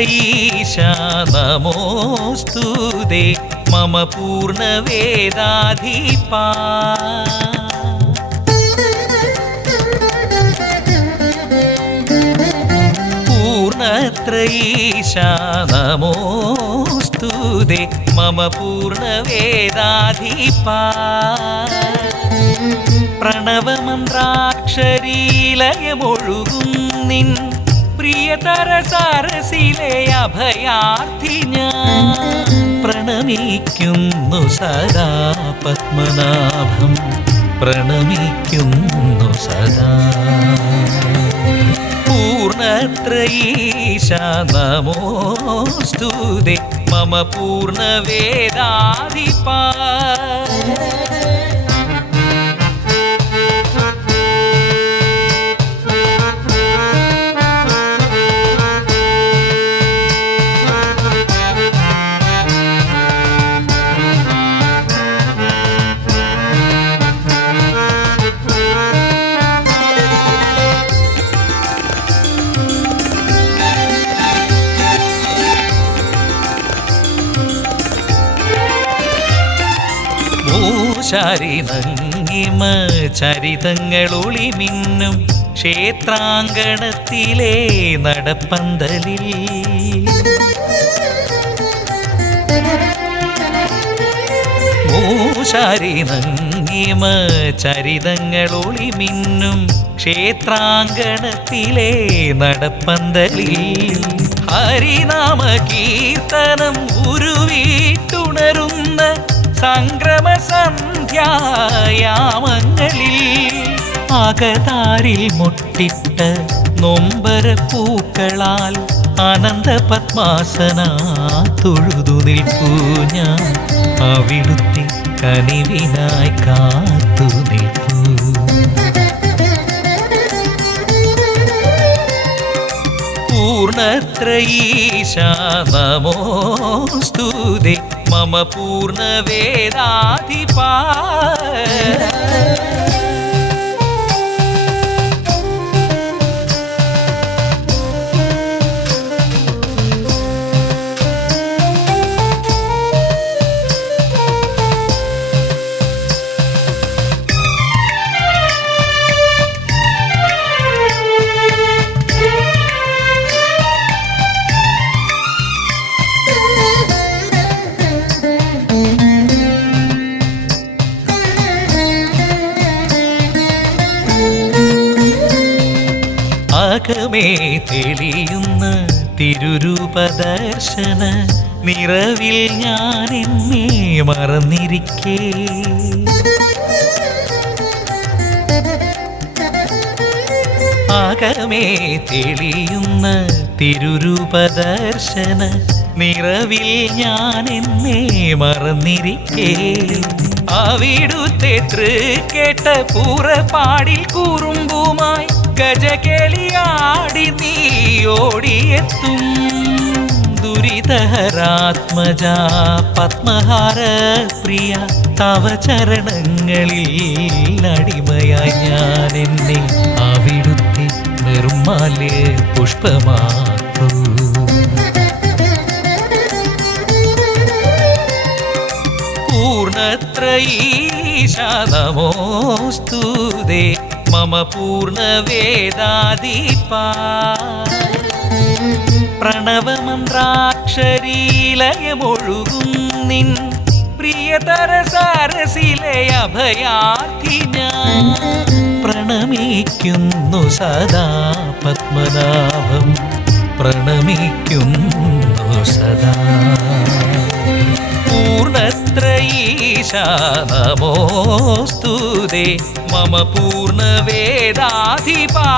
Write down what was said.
പൂർണ്ണത്രയീശാ നമോസ്തുതേ മമ പൂർണ്ണവേദാധിപാ പൂർണ്ണത്രയീശാ നമോസ്തുതേ മമ പൂർണ്ണവേദാധിപാ പ്രണവമന്ത്രാക്ഷരീലയമൊഴുകും നിൻ പ്രിയതര സരസിലെ അഭയാർത്ഥി ഞാൻ പ്രണമിക്കുന്നു സദാ പത്മനാഭം പ്രണമിക്കുന്നു സദാ പൂർണ്ണത്രയീശാ നമോസ്തുതേ മമ പൂർണ്ണവേദാധിപാ ശാരിനങ്ങിമ ചരിതങ്ങളൊളി മിന്നും ക്ഷേത്രാങ്കണത്തിലെ നടപ്പന്തലിൽ ശാരിനങ്ങിമ ചരിതങ്ങളൊളി മിന്നും ക്ഷേത്രാങ്കണത്തിലെ നടപ്പന്തലിൽ ഹരിനാമ കീർത്തനം ഉരുവിട്ടുണരുന്ന സംക്രമ സന്ധ്യായാമങ്ങളിൽ അകതാരിൽ മുട്ടിട്ട നൊമ്പര പൂക്കളാൽ ആനന്ദ പത്മാസന തൊഴുതു നിൽപ്പൂ ഞാൻ അവിടുത്തെ കനിവിനായി കാത്തു നിൽപ്പൂ പൂർണ്ണത്രയീശാ നമോസ്തുതേ മമ പൂർണ്ണവേദാധിപാ ആകമേ തെളിയുന്ന തിരുരൂപദർശന നിറവിൽ ഞാൻ എന്നെ മറന്നിരിക്കേ ആകമേ തെളിയുന്ന തിരുരൂപദർശന നിറവിൽ ഞാൻ എന്നെ മറന്നിരിക്കേ അവിടുത്തെ തൃക്കേട്ട പൂറപ്പാടിൽ കൂറുമ്പുമായി ഗജകേളിയാടി നീ ഓടിയെത്തും ദുരിതഹരാത്മജാ പത്മഹാര പ്രിയ തവ ചരണങ്ങളിൽ അടിമയായി ഞാൻ എന്നെ അവിടുത്തെ നിർമ്മാല്യ പുഷ്പമാക്കൂ പൂർണ്ണത്രയീശാ നമോസ്തുതേ മമ പൂർണ്ണവേദാധിപാ പ്രണവമന്ത്രാക്ഷരീലയമൊഴുകും നിൻ പ്രിയതര സരസിലെ അഭയാർത്ഥി ഞാൻ പ്രണമിക്കുന്നു സദാ പത്മനാഭം പ്രണമിക്കുന്നു സദാ പൂർണ്ണത്രയീശാ നമോസ്തുതേ മമ പൂർണ്ണവേദാധിപാ